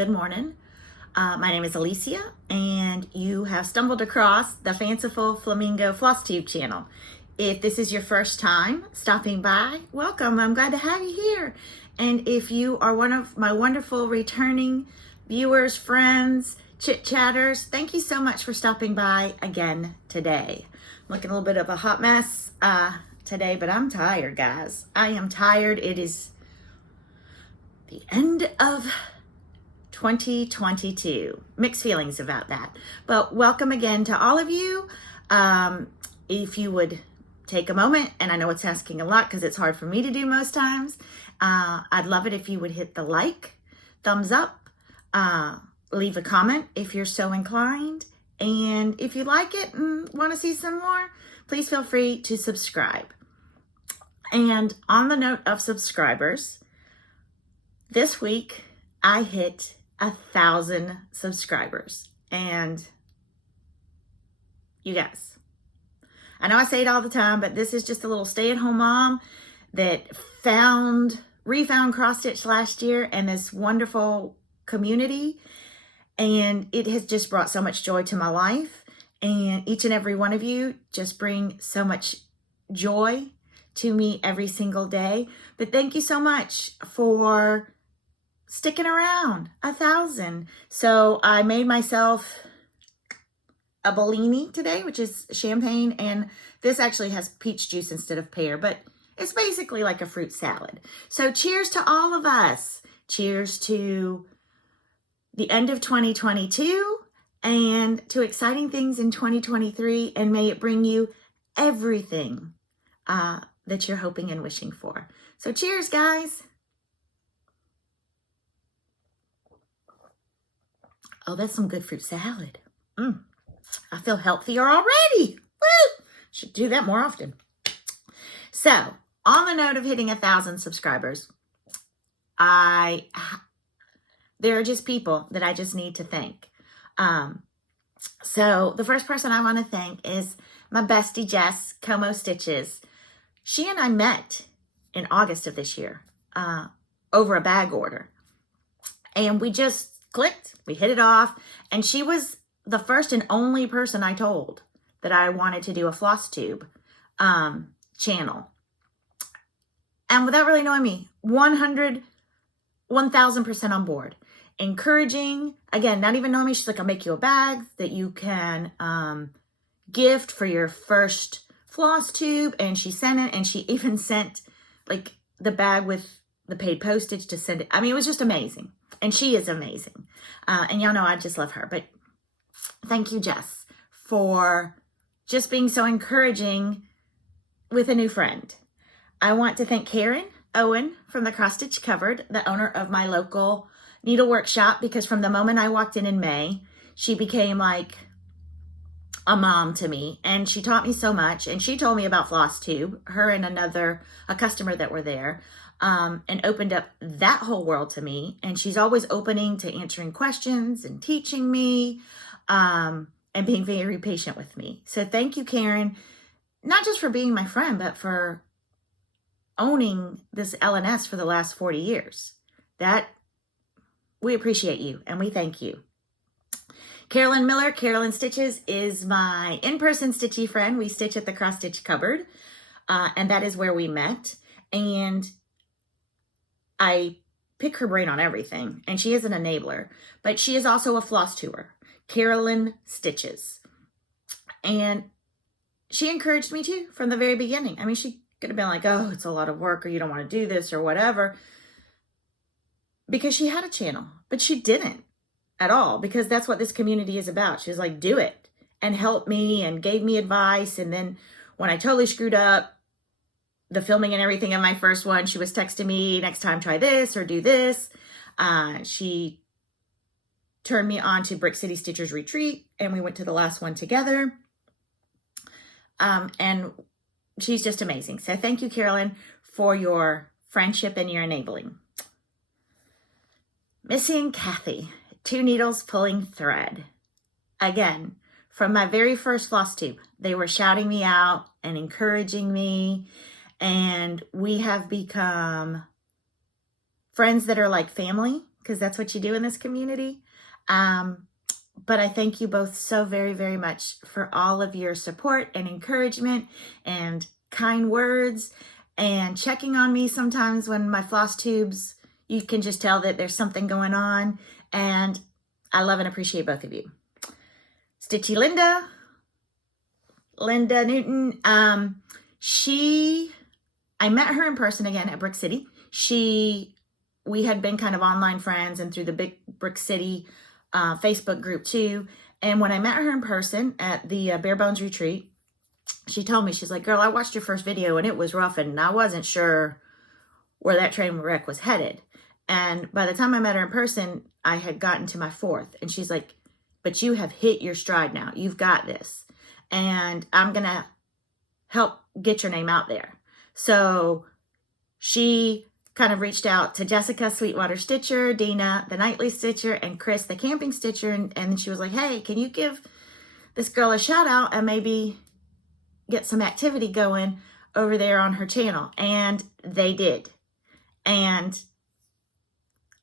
Good morning. My name is Alicia, and you have stumbled across the Fanciful Flamingo flosstube channel. If this is your first time stopping by, welcome. I'm glad to have you here. And if you are one of my wonderful returning viewers, friends, chit-chatters, thank you so much for stopping by again today. I'm looking a little bit of a hot mess today, but I'm tired, guys. I am tired. It is the end of 2022. Mixed feelings about that. But welcome again to all of you. If you would take a moment, and I know it's asking a lot because it's hard for me to do most times, I'd love it if you would hit the like, thumbs up, leave a comment if you're so inclined. And if you like it and want to see some more, please feel free to subscribe. And on the note of subscribers, this week I hit 1,000 subscribers. And you guys, I know I say it all the time, but this is just a little stay-at-home mom that refound cross stitch last year and this wonderful community. And it has just brought so much joy to my life. And each and every one of you just bring so much joy to me every single day. But thank you so much for sticking around. 1,000. So I made myself a Bellini today, which is champagne, and this actually has peach juice instead of pear, but it's basically like a fruit salad. So cheers to all of us. Cheers to the end of 2022 and to exciting things in 2023, and may it bring you everything that you're hoping and wishing for. So cheers, guys. Oh, that's some good fruit salad. I feel healthier already. Woo! Should do that more often. So, on the note of hitting 1,000 subscribers, there are just people that I just need to thank. So, the first person I want to thank is my bestie, Jess, Como Stitches. She and I met in August of this year over a bag order. And we just clicked, we hit it off, and she was the first and only person I told that I wanted to do a flosstube channel. And without really knowing me, 1000% on board. Encouraging, again, not even knowing me, she's like, I'll make you a bag that you can gift for your first floss tube. And she sent it, and she even sent like the bag with the paid postage to send it. I mean, it was just amazing. And she is amazing. And y'all know I just love her. But thank you, Jess, for just being so encouraging with a new friend. I want to thank Karen Owen from the Cross Stitch Cupboard, the owner of my local needlework shop, because from the moment I walked in May, she became like a mom to me. And she taught me so much. And she told me about flosstube, her and a customer that were there. And opened up that whole world to me. And she's always opening to answering questions and teaching me, and being very patient with me. So thank you, Karen, not just for being my friend, but for owning this LNS for the last 40 years. We appreciate you and we thank you. Carolyn Miller, Carolyn Stitches, is my in-person stitchy friend. We stitch at the Cross Stitch Cupboard, and that is where we met. And I pick her brain on everything, and she is an enabler, but she is also a floss tuber, Carolyn Stitches. And she encouraged me too from the very beginning. I mean, she could have been like, oh, it's a lot of work, or you don't want to do this or whatever, because she had a channel, but she didn't at all, because that's what this community is about. She was like, do it, and help me and gave me advice. And then when I totally screwed up the filming and everything of my first one, she was texting me, next time try this or do this. She turned me on to Brick City Stitchers Retreat, and we went to the last one together. And she's just amazing. So thank you, Carolyn, for your friendship and your enabling. Missy and Kathy, Two Needles Pulling Thread. Again, from my very first floss tube, they were shouting me out and encouraging me. And we have become friends that are like family. because that's what you do in this community. But I thank you both so very, very much for all of your support and encouragement and kind words and checking on me sometimes when my floss tubes, you can just tell that there's something going on. And I love and appreciate both of you. Stitchy Linda Newton, I met her in person again at Brick City. We had been kind of online friends and through the Big Brick City Facebook group too. And when I met her in person at the Bare Bones Retreat, she told me, she's like, girl, I watched your first video and it was rough and I wasn't sure where that train wreck was headed. And by the time I met her in person, I had gotten to my 4th. And she's like, but you have hit your stride now. You've got this. And I'm going to help get your name out there. So she kind of reached out to Jessica, Sweetwater Stitcher, Dina, the Nightly Stitcher, and Chris, the Camping Stitcher. And she was like, hey, can you give this girl a shout out and maybe get some activity going over there on her channel? And they did. And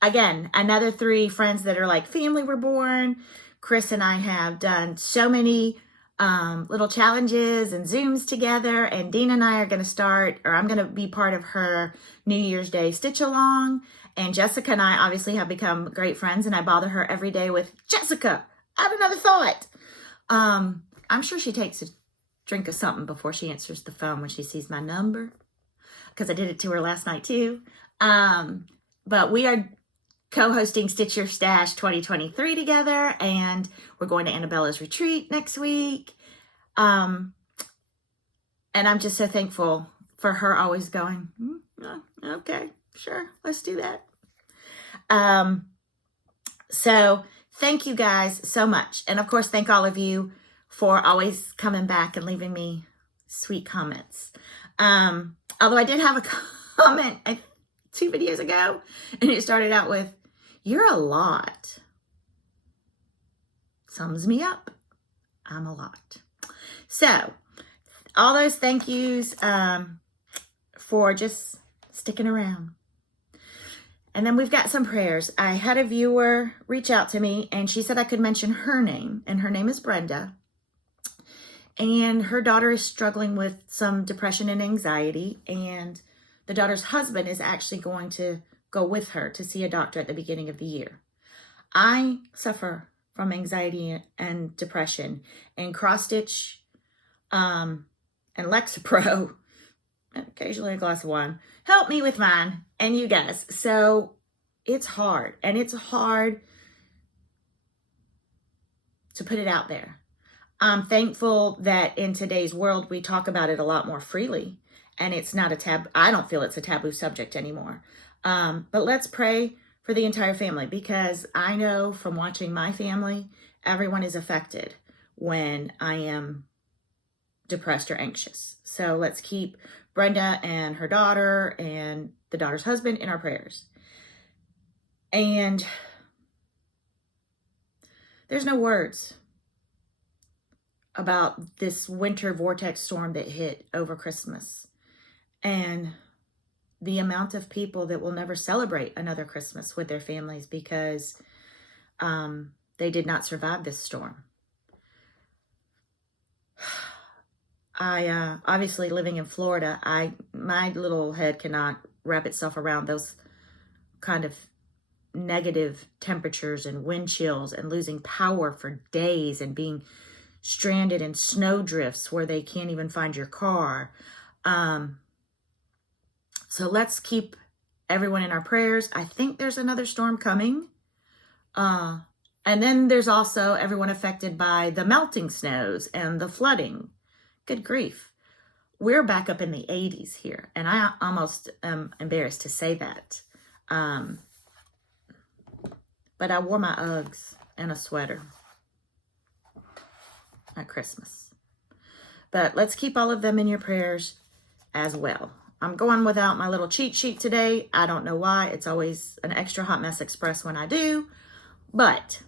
again, another 3 friends that are like family were born. Chris and I have done so many little challenges and Zooms together, and Dina and I are going to start, or I'm going to be part of her New Year's Day stitch along. And Jessica and I obviously have become great friends, and I bother her every day with, Jessica, I have another thought. I'm sure she takes a drink of something before she answers the phone when she sees my number, because I did it to her last night too. But we are co-hosting Stitch Your Stash 2023 together, and we're going to Annabella's retreat next week. And I'm just so thankful for her always going, okay, sure, let's do that. So thank you guys so much. And of course, thank all of you for always coming back and leaving me sweet comments. Although I did have a comment 2 videos ago, and it started out with, you're a lot. Sums me up. I'm a lot. So all those thank yous for just sticking around. And then we've got some prayers. I had a viewer reach out to me, and she said I could mention her name, and her name is Brenda. And her daughter is struggling with some depression and anxiety, and the daughter's husband is actually going to go with her to see a doctor at the beginning of the year. I suffer from anxiety and depression, and cross-stitch and Lexapro, and occasionally a glass of wine, help me with mine and you guys. So it's hard, and it's hard to put it out there. I'm thankful that in today's world, we talk about it a lot more freely, and it's not a taboo. I don't feel it's a taboo subject anymore. But let's pray for the entire family, because I know from watching my family, everyone is affected when I am depressed or anxious. So let's keep Brenda and her daughter and the daughter's husband in our prayers. And there's no words about this winter vortex storm that hit over Christmas, and the amount of people that will never celebrate another Christmas with their families because they did not survive this storm. I obviously living in Florida, my little head cannot wrap itself around those kind of negative temperatures and wind chills and losing power for days and being stranded in snow drifts where they can't even find your car. So let's keep everyone in our prayers. I think there's another storm coming. And then there's also everyone affected by the melting snows and the flooding. Good grief. We're back up in the 80s here, and I almost am embarrassed to say that. But I wore my Uggs and a sweater at Christmas. But let's keep all of them in your prayers as well. I'm going without my little cheat sheet today. I don't know why. It's always an extra hot mess express when I do. But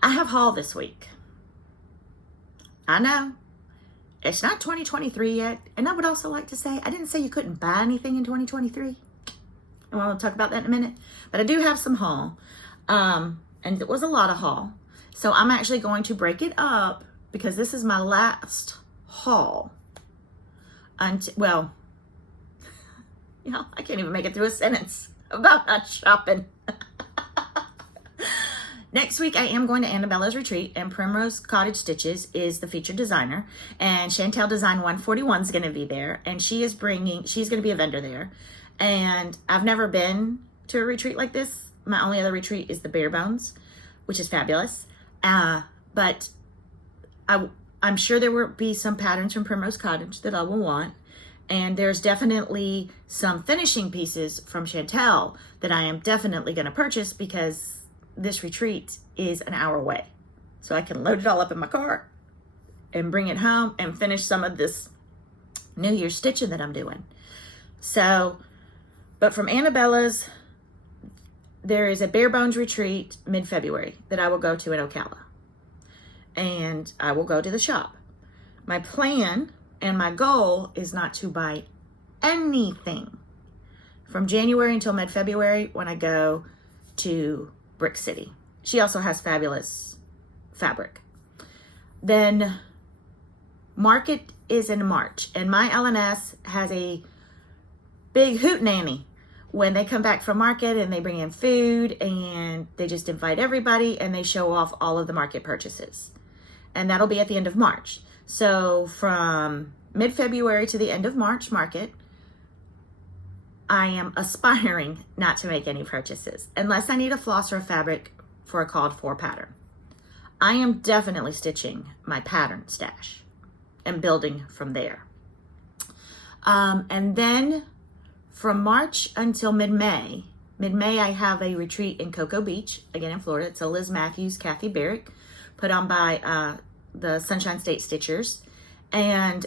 I have haul this week. I know. It's not 2023 yet. And I would also like to say, I didn't say you couldn't buy anything in 2023. and we'll talk about that in a minute. But I do have some haul, and it was a lot of haul. So I'm actually going to break it up because this is my last haul. Well, I can't even make it through a sentence about not shopping. Next week, I am going to Annabella's Retreat, and Primrose Cottage Stitches is the featured designer, and Chantel Design 141 is going to be there, and she's going to be a vendor there. And I've never been to a retreat like this. My only other retreat is the Bare Bones, which is fabulous. But I'm sure there will be some patterns from Primrose Cottage that I will want. And there's definitely some finishing pieces from Chantel that I am definitely going to purchase because this retreat is an hour away. So I can load it all up in my car and bring it home and finish some of this New Year's stitching that I'm doing. So, but from Annabella's, there is a Bare Bones retreat mid-February that I will go to in Ocala. And I will go to the shop. My plan and my goal is not to buy anything from January until mid-February when I go to Brick City. She also has fabulous fabric. Then Market is in March, and my LNS has a big hootenanny when they come back from Market, and they bring in food and they just invite everybody and they show off all of the Market purchases. And that'll be at the end of March. So from mid-February to the end of March Market, I am aspiring not to make any purchases unless I need a floss or a fabric for a called for pattern. I am definitely stitching my pattern stash and building from there. And then from March until mid-May I have a retreat in Cocoa Beach, again in Florida. It's a Liz Matthews, Kathy Barrick, put on by the Sunshine State Stitchers. And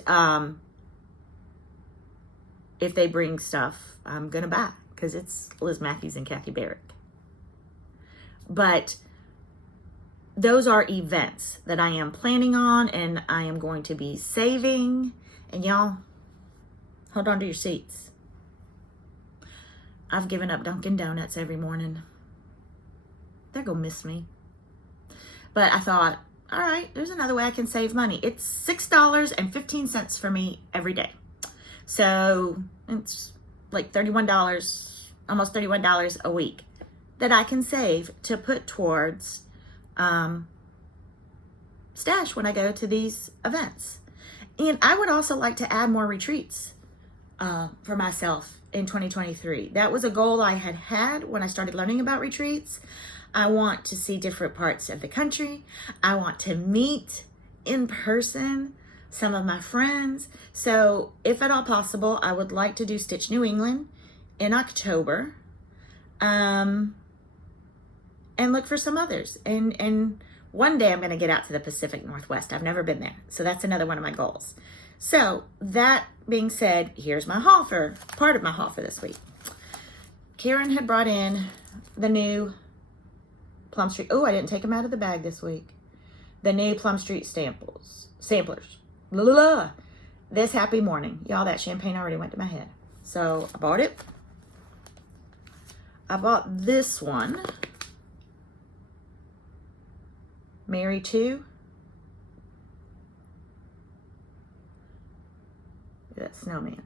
if they bring stuff, I'm going to buy because it's Liz Matthews and Kathy Barrick. But those are events that I am planning on and I am going to be saving. And y'all, hold on to your seats. I've given up Dunkin' Donuts every morning. They're going to miss me. But I thought, all right, there's another way I can save money. It's $6.15 for me every day. So it's like $31, almost $31 a week that I can save to put towards stash when I go to these events. And I would also like to add more retreats for myself in 2023. That was a goal I had when I started learning about retreats. I want to see different parts of the country. I want to meet in person some of my friends. So if at all possible, I would like to do Stitch New England in October, and look for some others. And one day I'm going to get out to the Pacific Northwest. I've never been there. So that's another one of my goals. So that being said, here's my haul for part of my haul for this week. Karen had brought in the new Plum Street. Oh, I didn't take them out of the bag this week. The new Plum Street samplers. La la la. This happy morning. Y'all, that champagne already went to my head. So I bought it. I bought this one. Mary 2. That snowman.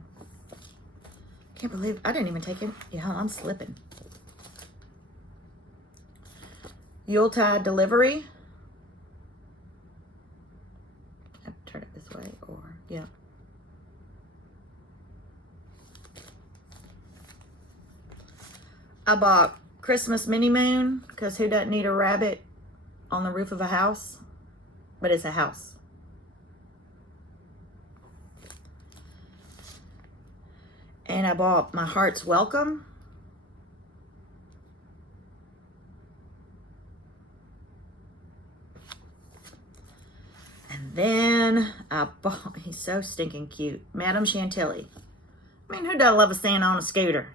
Can't believe I didn't even take it. Yeah, I'm slipping. Yuletide delivery. I have to turn it this way, or yeah. I bought Christmas mini moon because who doesn't need a rabbit on the roof of a house? But it's a house. And I bought My Heart's Welcome. And then I bought, he's so stinking cute, Madame Chantilly. I mean, who doesn't love a Santa on a scooter?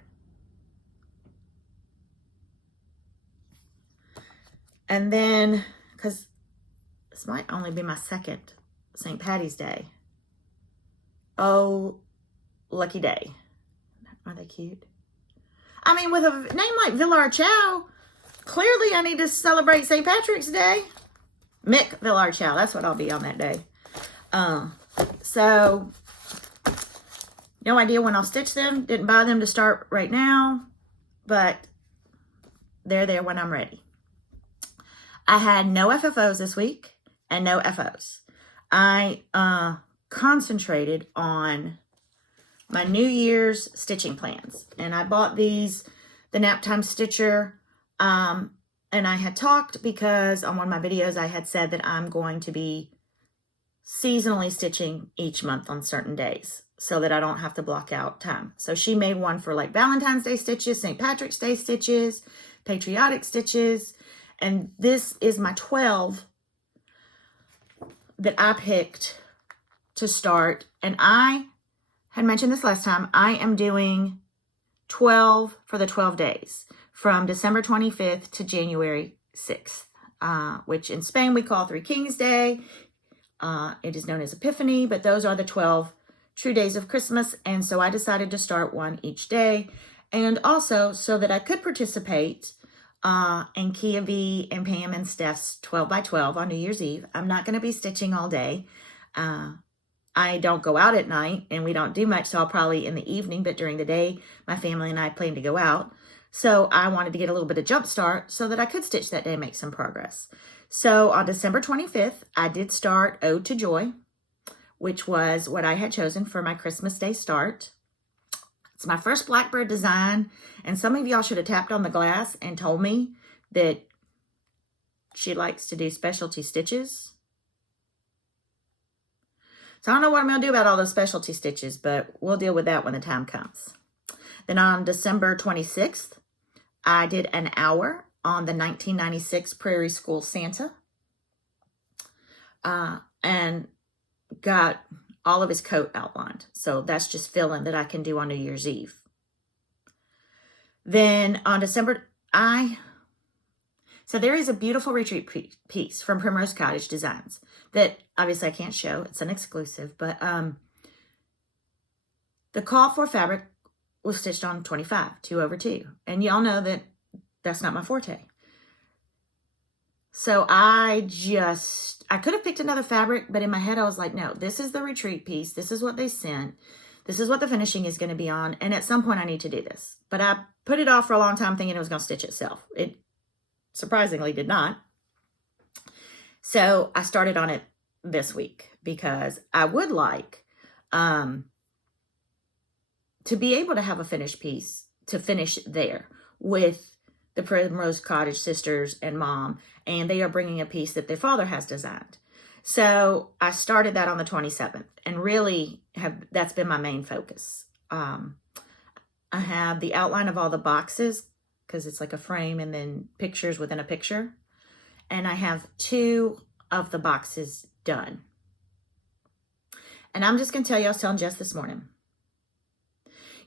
And then, because this might only be my second St. Patty's Day. Oh, lucky day. Are they cute? I mean, with a name like Villar Chow, clearly I need to celebrate St. Patrick's Day. Mick Villar Chow, that's what I'll be on that day. So, no idea when I'll stitch them. Didn't buy them to start right now, but they're there when I'm ready. I had no FFOs this week and no FOs. I concentrated on my New Year's stitching plans. And I bought these, the Nap Time Stitcher. And I had talked because on one of my videos I had said that I'm going to be seasonally stitching each month on certain days so that I don't have to block out time. So she made one for like Valentine's Day stitches, St. Patrick's Day stitches, patriotic stitches. And this is my 12 that I picked to start. And I had mentioned this last time. I am doing 12 for the 12 days from December 25th to January 6th, which in Spain we call Three Kings Day. It is known as Epiphany, but those are the 12 true days of Christmas. And so I decided to start one each day. And also so that I could participate and Kia V and Pam and Steph's 12 by 12 on New Year's Eve. I'm not going to be stitching all day. I don't go out at night and we don't do much, so I'll probably in the evening, but during the day, my family and I plan to go out. So I wanted to get a little bit of jump start so that I could stitch that day and make some progress. So on December 25th, I did start Ode to Joy, which was what I had chosen for my Christmas Day start. It's my first Blackbird design, and some of y'all should have tapped on the glass and told me that she likes to do specialty stitches. So I don't know what I'm going to do about all those specialty stitches, but we'll deal with that when the time comes. Then on December 26th, I did an hour on the 1996 Prairie School Santa and got all of his coat outlined. So that's just filling that I can do on New Year's Eve. Then on December, so there is a beautiful retreat piece from Primrose Cottage Designs that obviously I can't show. It's an exclusive, but the call for fabric was stitched on 25, 2/2. And y'all know that that's not my forte. So I could have picked another fabric, but in my head I was like, no, this is the retreat piece. This is what they sent. This is what the finishing is going to be on. And at some point I need to do this. But I put it off for a long time thinking it was going to stitch itself. It surprisingly did not. So I started on it this week because I would like to be able to have a finished piece to finish there with the Primrose Cottage sisters and mom, and they are bringing a piece that their father has designed. So I started that on the 27th and really that's been my main focus. I have the outline of all the boxes because it's like a frame and then pictures within a picture. And I have 2 of the boxes done. And I'm just going to tell you, I was telling Jess this morning.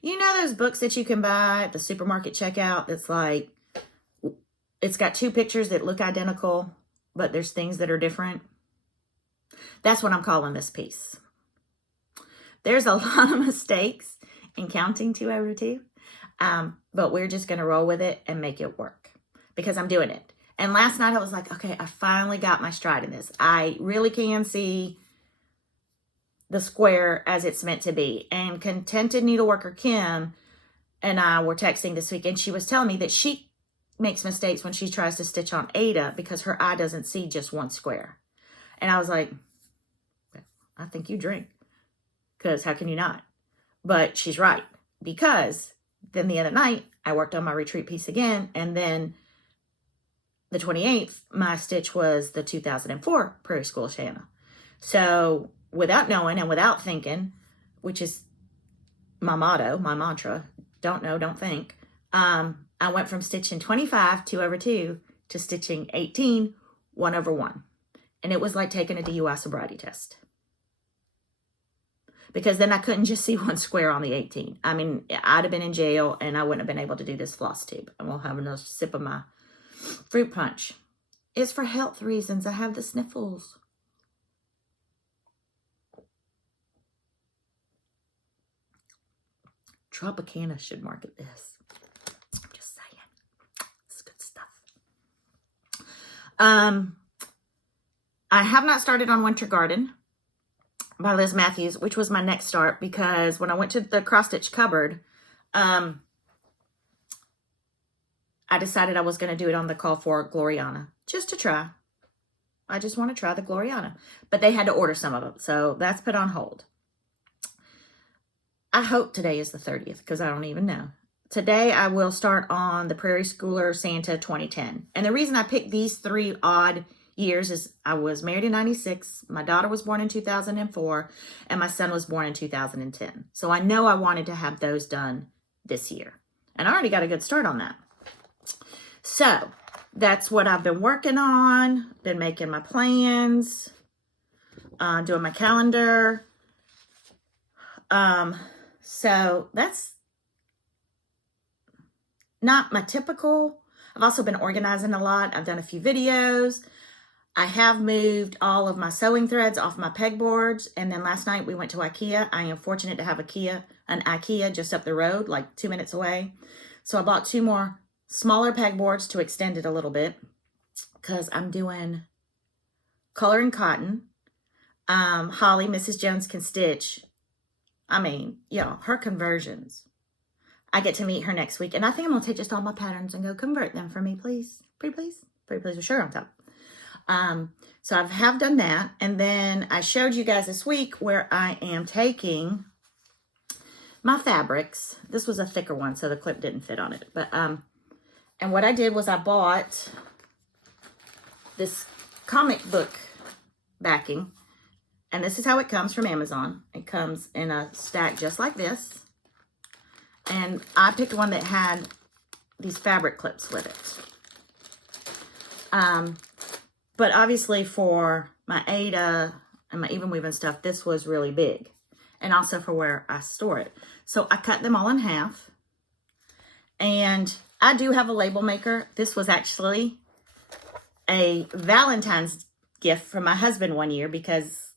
You know those books that you can buy at the supermarket checkout that's like, it's got 2 pictures that look identical, but there's things that are different? That's what I'm calling this piece. There's a lot of mistakes in counting 2/2, but we're just going to roll with it and make it work because I'm doing it. And last night I was like, okay, I finally got my stride in this. I really can see the square as it's meant to be. And Contented Needleworker Kim and I were texting this week, and she was telling me that she makes mistakes when she tries to stitch on Ada because her eye doesn't see just one square. And I was like, I think you drink, because how can you not? But she's right, because then the other night I worked on my retreat piece again, and then the 28th, my stitch was the 2004 Prairie School Santa. So without knowing and without thinking, which is my motto, my mantra, don't know, don't think, I went from stitching 25, 2/2, to stitching 18, 1/1. And it was like taking a DUI sobriety test. Because then I couldn't just see one square on the 18. I mean, I'd have been in jail and I wouldn't have been able to do this floss tube. And we'll have another sip of my fruit punch. It's for health reasons. I have the sniffles. Tropicana should market this. I have not started on Winter Garden by Liz Matthews, which was my next start, because when I went to the cross-stitch cupboard, I decided I was going to do it on the call for Gloriana, just to try. I just want to try the Gloriana. But they had to order some of them, so that's put on hold. I hope today is the 30th, because I don't even know. Today I will start on the Prairie Schooler Santa 2010. And the reason I picked these 3 odd years is I was married in 96, my daughter was born in 2004, and my son was born in 2010. So I know I wanted to have those done this year. And I already got a good start on that. So that's what I've been working on, been making my plans, doing my calendar. So that's not my typical. I've also been organizing a lot. I've done a few videos. I have moved all of my sewing threads off my pegboards. And then last night we went to IKEA. I am fortunate to have an IKEA just up the road, like 2 minutes away. So I bought 2 more smaller pegboards to extend it a little bit, because I'm doing color and cotton. Holly, Mrs. Jones Can Stitch. I mean, y'all, her conversions. I get to meet her next week, and I think I'm going to take just all my patterns and go convert them for me, please. Pretty please? Pretty please with sugar on top. So I have done that, and then I showed you guys this week where I am taking my fabrics. This was a thicker one, so the clip didn't fit on it. But and what I did was I bought this comic book backing, and this is how it comes from Amazon. It comes in a stack just like this. And I picked one that had these fabric clips with it. But obviously for my Ada and my even weaving stuff, this was really big. And also for where I store it. So I cut them all in half. And I do have a label maker. This was actually a Valentine's gift from my husband one year, because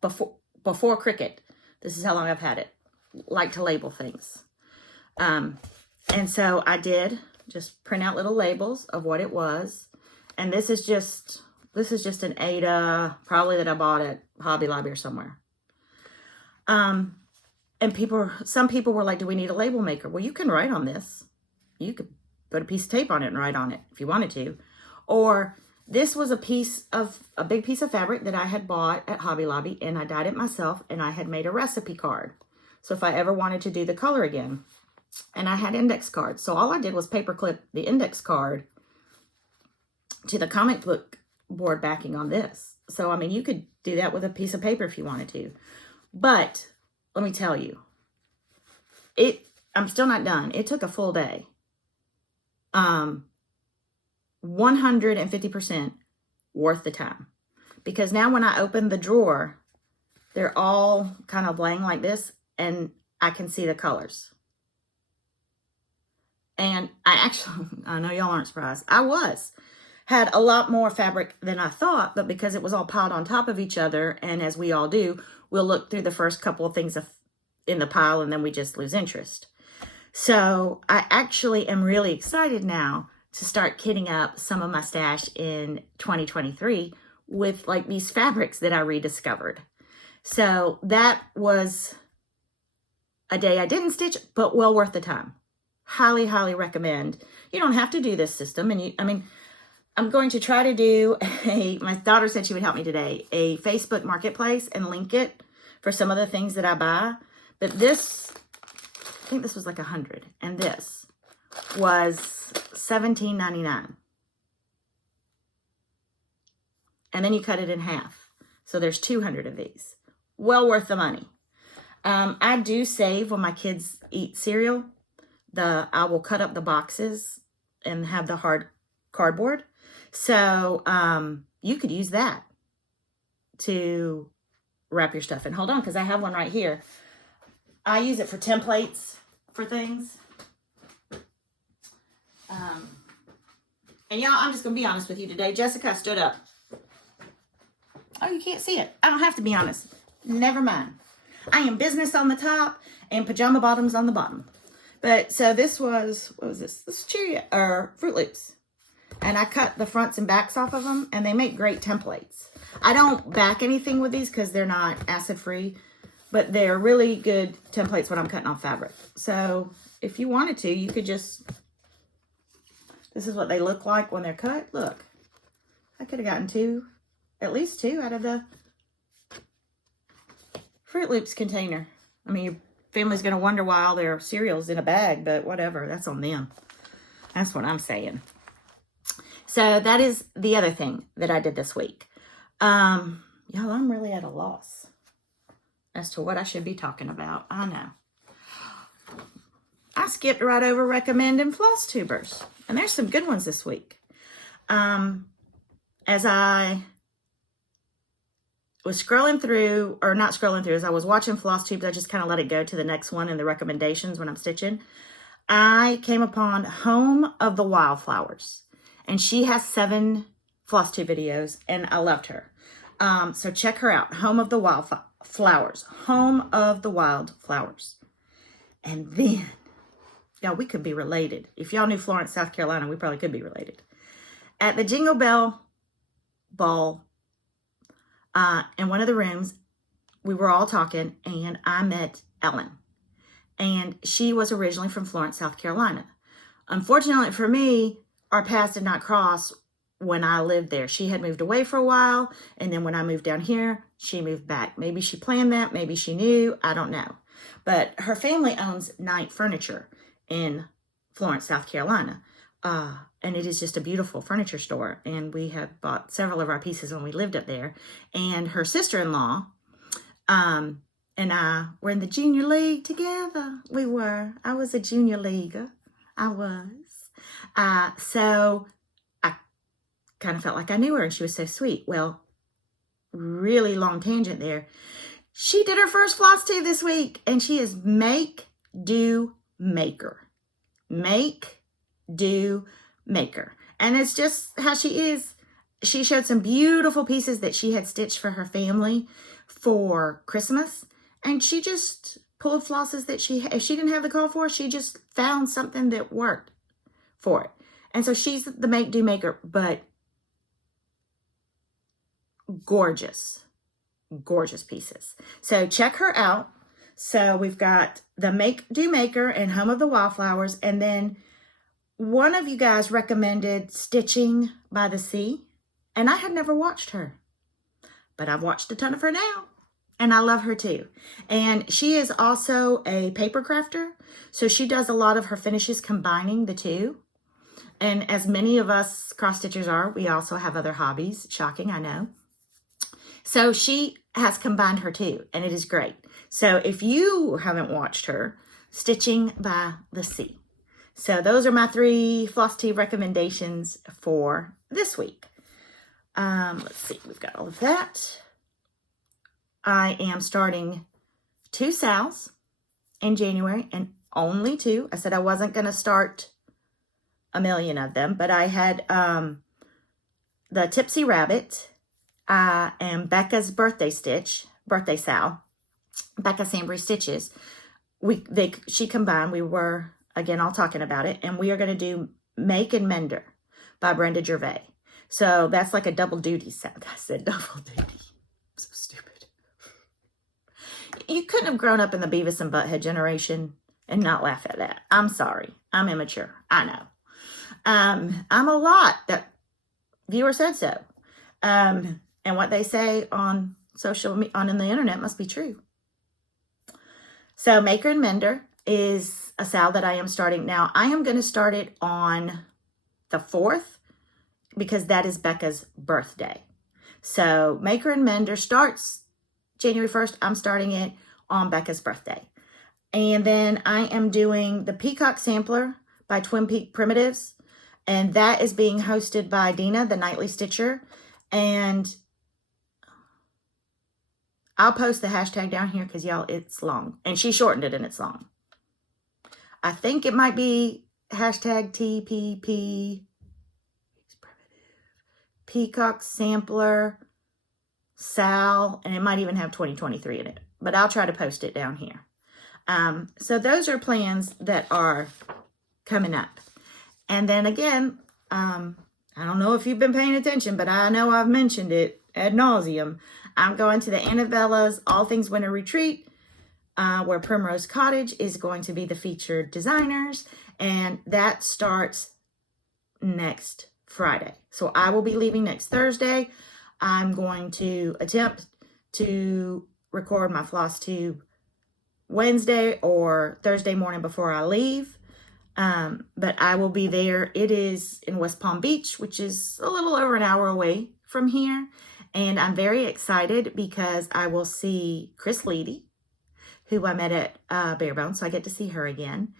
before Cricut, this is how long I've had it, like to label things. And so I did just print out little labels of what it was. And this is just an Ada, probably that I bought at Hobby Lobby or somewhere. And some people were like, do we need a label maker? Well, you can write on this. You could put a piece of tape on it and write on it if you wanted to. Or this was a big piece of fabric that I had bought at Hobby Lobby, and I dyed it myself, and I had made a recipe card. So if I ever wanted to do the color again, and I had index cards. So all I did was paperclip the index card to the comic book board backing on this. So, I mean, you could do that with a piece of paper if you wanted to. But let me tell you, I'm still not done. It took a full day. 150% worth the time. Because now when I open the drawer, they're all kind of laying like this, and I can see the colors. And I know y'all aren't surprised. Had a lot more fabric than I thought, but because it was all piled on top of each other, and as we all do, we'll look through the first couple of things in the pile, and then we just lose interest. So I actually am really excited now to start kitting up some of my stash in 2023 with like these fabrics that I rediscovered. So that was a day I didn't stitch, but well worth the time. Highly, highly recommend. You don't have to do this system. And I'm going to try to do my daughter said she would help me today, a Facebook marketplace and link it for some of the things that I buy. But this, I think this was like 100, and this was $17.99. And then you cut it in half. So there's 200 of these. Well worth the money. I do save when my kids eat cereal. I will cut up the boxes and have the hard cardboard. So you could use that to wrap your stuff in. Hold on, because I have one right here. I use it for templates for things. And y'all, I'm just going to be honest with you today. Jessica stood up. Oh, you can't see it. I don't have to be honest. Never mind. I am business on the top and pajama bottoms on the bottom. But so this was, what was this? This is Fruit Loops. And I cut the fronts and backs off of them, and they make great templates. I don't back anything with these because they're not acid-free, but they're really good templates when I'm cutting off fabric. So if you wanted to, you could just, this is what they look like when they're cut. Look, I could have gotten at least two out of the Fruit Loops container. I mean, your family's going to wonder why all their cereal's in a bag, but whatever, that's on them. That's what I'm saying. So that is the other thing that I did this week. Y'all, I'm really at a loss as to what I should be talking about. I know. I skipped right over recommending floss tubers, and there's some good ones this week. As I was scrolling through, or not scrolling through, as I was watching floss tubes, I just kind of let it go to the next one in the recommendations when I'm stitching. I came upon Home of the Wildflowers, and she has 7 floss tube videos, and I loved her. So check her out, Home of the Wildflowers, Home of the Wildflowers. And then, y'all, we could be related. If y'all knew Florence, South Carolina, we probably could be related. At the Jingle Bell Ball, in one of the rooms, we were all talking, and I met Ellen. And she was originally from Florence, South Carolina. Unfortunately for me, our paths did not cross when I lived there. She had moved away for a while, and then when I moved down here, she moved back. Maybe she planned that, maybe she knew, I don't know. But her family owns Knight Furniture in Florence, South Carolina. And it is just a beautiful furniture store. And we have bought several of our pieces when we lived up there. And her sister-in-law and I were in the junior league together. We were. I was a junior leaguer. I was. So I kind of felt like I knew her, and she was so sweet. Well, really long tangent there. She did her first floss tube this week, and she is make, do, maker. Make, do, maker. And it's just how she is. She showed some beautiful pieces that she had stitched for her family for Christmas. And she just pulled flosses that if she didn't have the call for, she just found something that worked for it. And so she's the make, do, maker, but gorgeous, gorgeous pieces. So check her out. So we've got the Make, Do, Maker and Home of the Wildflowers. And then one of you guys recommended Stitching by the Sea. And I had never watched her, but I've watched a ton of her now. And I love her too. And she is also a paper crafter. So she does a lot of her finishes combining the two. And as many of us cross stitchers are, we also have other hobbies. Shocking, I know. So she has combined her too, and it is great. So if you haven't watched her, Stitching by the Sea. So those are my 3 floss tube recommendations for this week. Let's see, we've got all of that. I am starting 2 sals in January, and only 2. I said I wasn't going to start a million of them, but I had the Tipsy Rabbit and Becca's birthday sal, Becca Sambry Stitches. She combined. We were, again, all talking about it, and we are going to do Make and Mender by Brenda Gervais. So that's like a double duty set. I said double duty. I'm so stupid. You couldn't have grown up in the Beavis and Butthead generation and not laugh at that. I'm sorry. I'm immature. I know. I'm a lot. That viewer said so. And what they say on in the internet must be true. So Maker and Mender is a sal that I am starting now. I am going to start it on the 4th because that is Becca's birthday. So Maker and Mender starts January 1st. I'm starting it on Becca's birthday. And then I am doing the Peacock Sampler by Twin Peak Primitives. And that is being hosted by Dina, the Nightly Stitcher. And I'll post the hashtag down here because, y'all, it's long. And she shortened it and it's long. I think it might be hashtag TPP Peacock Sampler Sal. And it might even have 2023 in it. But I'll try to post it down here. So those are plans that are coming up. And then again, I I don't know if you've been paying attention, but I know I've mentioned it ad nauseum. I'm going to the Annabella's All Things Winter Retreat, where Primrose Cottage is going to be the featured designers, and that starts next Friday. So I will be leaving next Thursday. I'm going to attempt to record my floss tube Wednesday or Thursday morning before I leave. But I will be there. It is in West Palm Beach, which is a little over an hour away from here. And I'm very excited because I will see Chris Leedy, who I met at Barebone, so I get to see her again.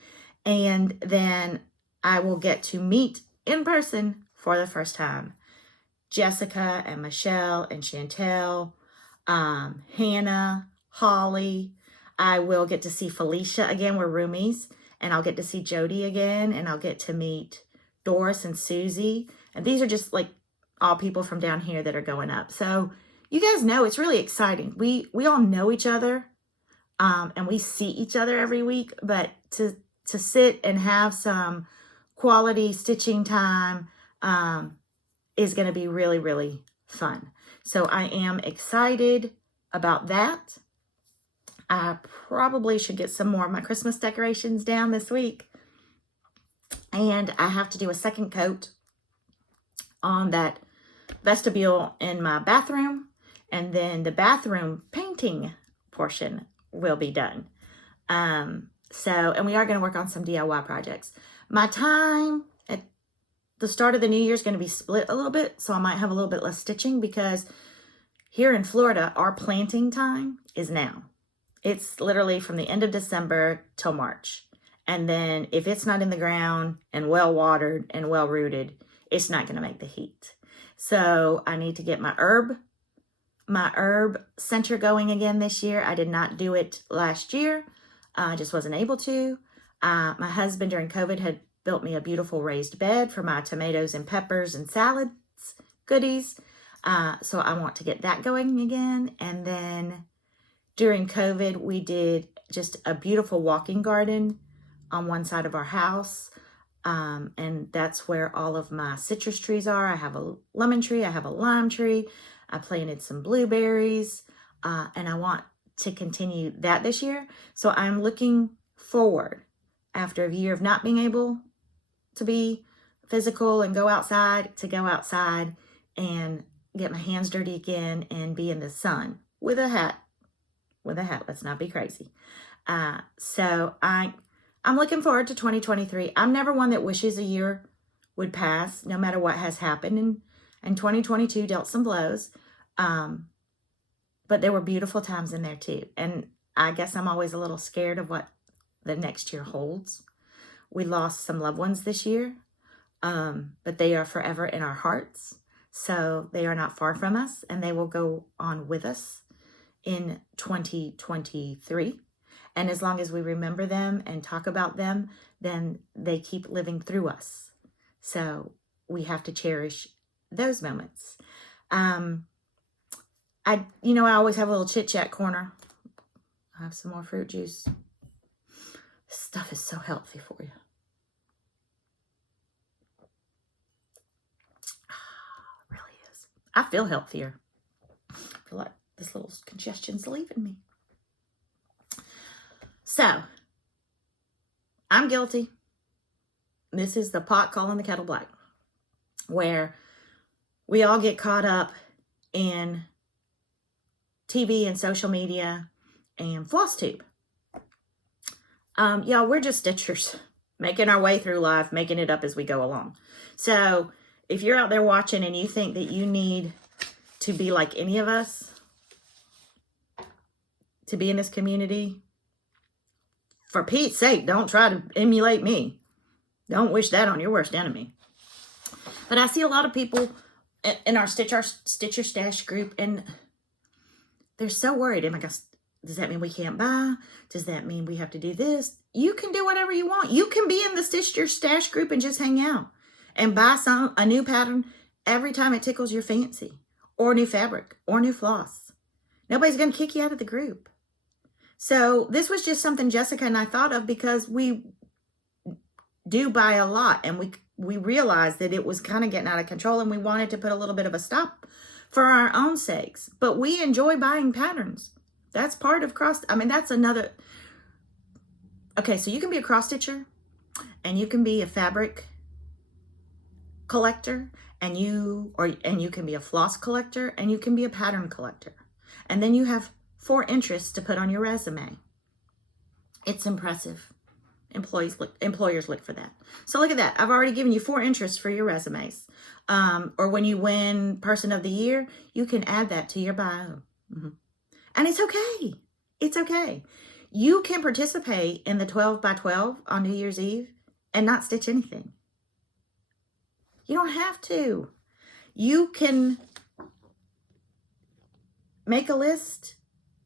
And then I will get to meet in person for the first time Jessica and Michelle and Chantel, Hannah, Holly. I will get to see Felicia again. We're roomies. And I'll get to see Jody again. And I'll get to meet Doris and Susie. And these are just like all people from down here that are going up. So you guys know it's really exciting. We all know each other. And we see each other every week. But to sit and have some quality stitching time is going to be really, really fun. So I am excited about that. I probably should get some more of my Christmas decorations down this week. And I have to do a second coat on that vestibule in my bathroom. And then the bathroom painting portion will be done. And we are going to work on some DIY projects. My time at the start of the new year is going to be split a little bit. So I might have a little bit less stitching because here in Florida, our planting time is now. It's literally from the end of December till March. And then if it's not in the ground and well watered and well rooted, it's not going to make the heat. So I need to get my herb center going again this year. I did not do it last year. I just wasn't able to. My husband during COVID had built me a beautiful raised bed for my tomatoes and peppers and salads goodies. So I want to get that going again. And then during COVID, we did just a beautiful walking garden on one side of our house. And that's where all of my citrus trees are. I have a lemon tree. I have a lime tree. I planted some blueberries. And I want to continue that this year. So I'm looking forward, after a year of not being able to be physical and go outside, to go outside and get my hands dirty again and be in the sun with a hat. Let's not be crazy. So I'm looking forward to 2023. I'm never one that wishes a year would pass, no matter what has happened. And 2022 dealt some blows. But there were beautiful times in there too. And I guess I'm always a little scared of what the next year holds. We lost some loved ones this year, but they are forever in our hearts. So they are not far from us, and they will go on with us in 2023. And as long as we remember them and talk about them, then they keep living through us. So we have to cherish those moments. I always have a little chit chat corner. I have some more fruit juice. This stuff is so healthy for you. It really is. I feel healthier. I feel like this little congestion's leaving me. So, I'm guilty. This is the pot calling the kettle black, where we all get caught up in TV and social media and flosstube. Y'all, we're just stitchers, making our way through life, making it up as we go along. So, if you're out there watching and you think that you need to be like any of us, to be in this community, for Pete's sake, don't try to emulate me. Don't wish that on your worst enemy. But I see a lot of people in our Stitcher Stash group, and they're so worried. Oh my gosh, does that mean we can't buy? Does that mean we have to do this? You can do whatever you want. You can be in the Stitcher Stash group and just hang out and buy a new pattern every time it tickles your fancy, or new fabric, or new floss. Nobody's going to kick you out of the group. So this was just something Jessica and I thought of, because we do buy a lot, and we realized that it was kind of getting out of control, and we wanted to put a little bit of a stop for our own sakes. But we enjoy buying patterns. That's part of that's another. Okay, so you can be a cross stitcher, and you can be a fabric collector, and you can be a floss collector, and you can be a pattern collector. And then you have 4 interests to put on your resume. It's impressive. Employers look for that. So look at that. I've already given you 4 interests for your resumes. Or when you win Person of the Year, you can add that to your bio. And it's okay. It's okay. You can participate in the 12 by 12 on New Year's Eve and not stitch anything. You don't have to. You can make a list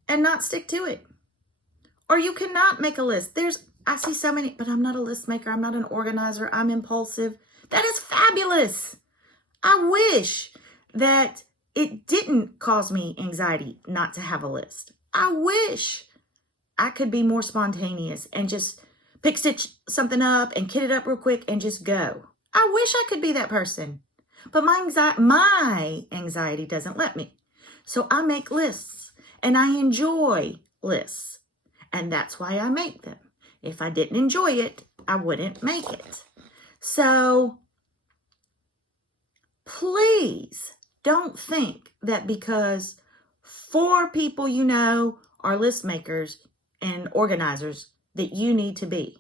and not stick to it. Or you cannot make a list. I see so many, but I'm not a list maker. I'm not an organizer. I'm impulsive. That is fabulous. I wish that it didn't cause me anxiety not to have a list. I wish I could be more spontaneous and just pick stitch something up and kit it up real quick and just go. I wish I could be that person, but my anxiety doesn't let me. So I make lists, and I enjoy lists, and that's why I make them. If I didn't enjoy it, I wouldn't make it. So please don't think that because 4 people you know are list makers and organizers that you need to be.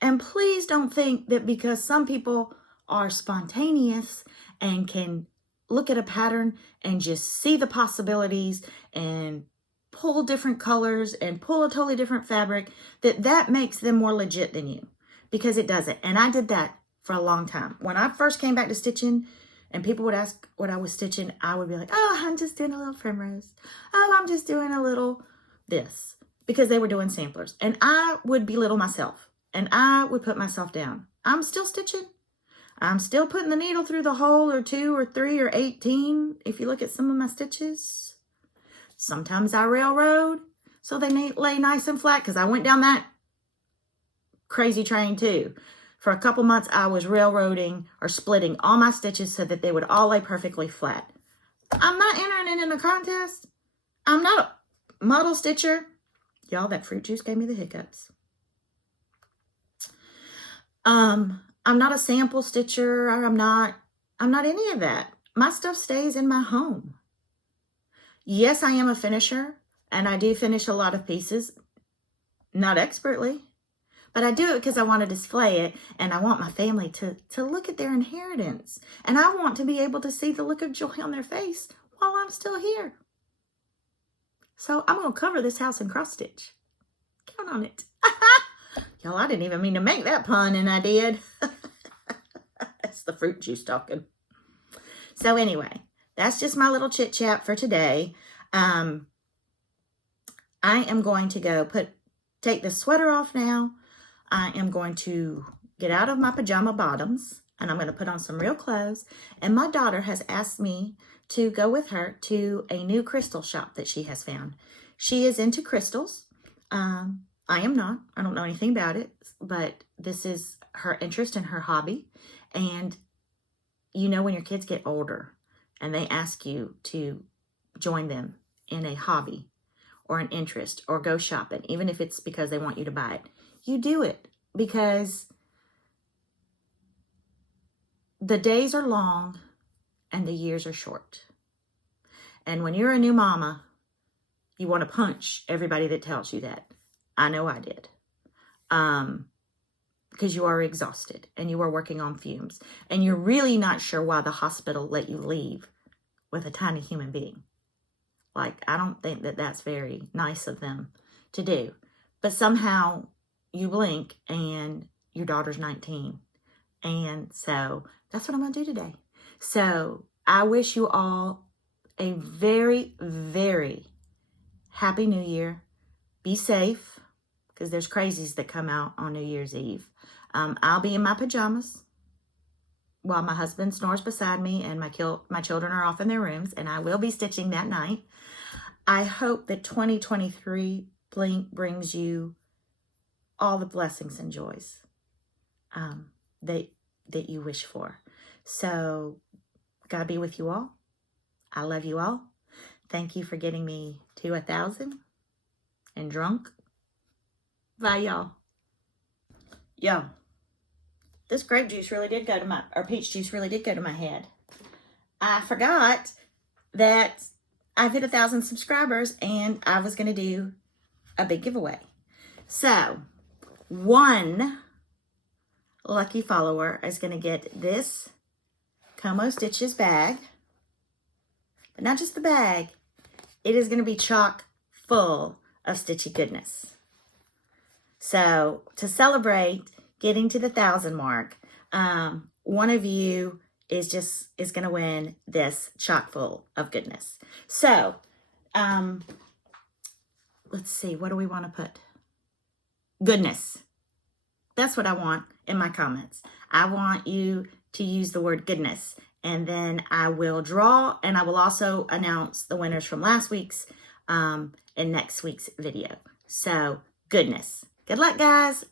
And please don't think that because some people are spontaneous and can look at a pattern and just see the possibilities and pull different colors and pull a totally different fabric, that makes them more legit than you, because it doesn't. And I did that for a long time. When I first came back to stitching and people would ask what I was stitching, I would be like, oh, I'm just doing a little primrose. Oh, I'm just doing a little this, because they were doing samplers. And I would belittle myself and I would put myself down. I'm still stitching. I'm still putting the needle through the hole, or 2 or 3 or 18. If you look at some of my stitches, sometimes I railroad so they lay nice and flat, because I went down that crazy train too. For a couple months, I was railroading or splitting all my stitches so that they would all lay perfectly flat. I'm not entering it in a contest. I'm not a model stitcher. Y'all, that fruit juice gave me the hiccups. I'm not a sample stitcher, or I'm not any of that. My stuff stays in my home. Yes, I am a finisher, and I do finish a lot of pieces, not expertly, but I do it because I want to display it, and I want my family to look at their inheritance, and I want to be able to see the look of joy on their face while I'm still here. So I'm going to cover this house in cross stitch. Count on it. Y'all, I didn't even mean to make that pun, and I did. That's the fruit juice talking. So anyway, that's just my little chit chat for today. I am going to go take the sweater off now. I am going to get out of my pajama bottoms, and I'm going to put on some real clothes. And my daughter has asked me to go with her to a new crystal shop that she has found. She is into crystals. I am not. I don't know anything about it, but this is her interest and her hobby. And you know, when your kids get older and they ask you to join them in a hobby or an interest or go shopping, even if it's because they want you to buy it, you do it, because the days are long and the years are short. And when you're a new mama, you want to punch everybody that tells you that. I know I did. Because you are exhausted and you are working on fumes, and you're really not sure why the hospital let you leave with a tiny human being. Like, I don't think that that's very nice of them to do. But somehow you blink and your daughter's 19. And so that's what I'm going to do today. So I wish you all a very, very happy New Year. Be safe, because there's crazies that come out on New Year's Eve. I'll be in my pajamas while my husband snores beside me and my children are off in their rooms, and I will be stitching that night. I hope that 2023 brings you all the blessings and joys. that you wish for. So God be with you all. I love you all. Thank you for getting me to 1,000 and drunk. Bye, y'all. Yo, this grape juice really did go to my, or peach juice really did go to my head. I forgot that I've hit 1,000 subscribers and I was going to do a big giveaway. So, one lucky follower is going to get this Como Stitches bag. But not just the bag. It is going to be chock full of stitchy goodness. So, to celebrate getting to the 1,000 mark, one of you is going to win this chock full of goodness. So, let's see, what do we want to put? Goodness. That's what I want in my comments. I want you to use the word goodness, and then I will draw, and I will also announce the winners from last week's and next week's video. So, goodness. Good luck, guys.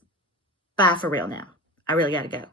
Bye for real now. I really got to go.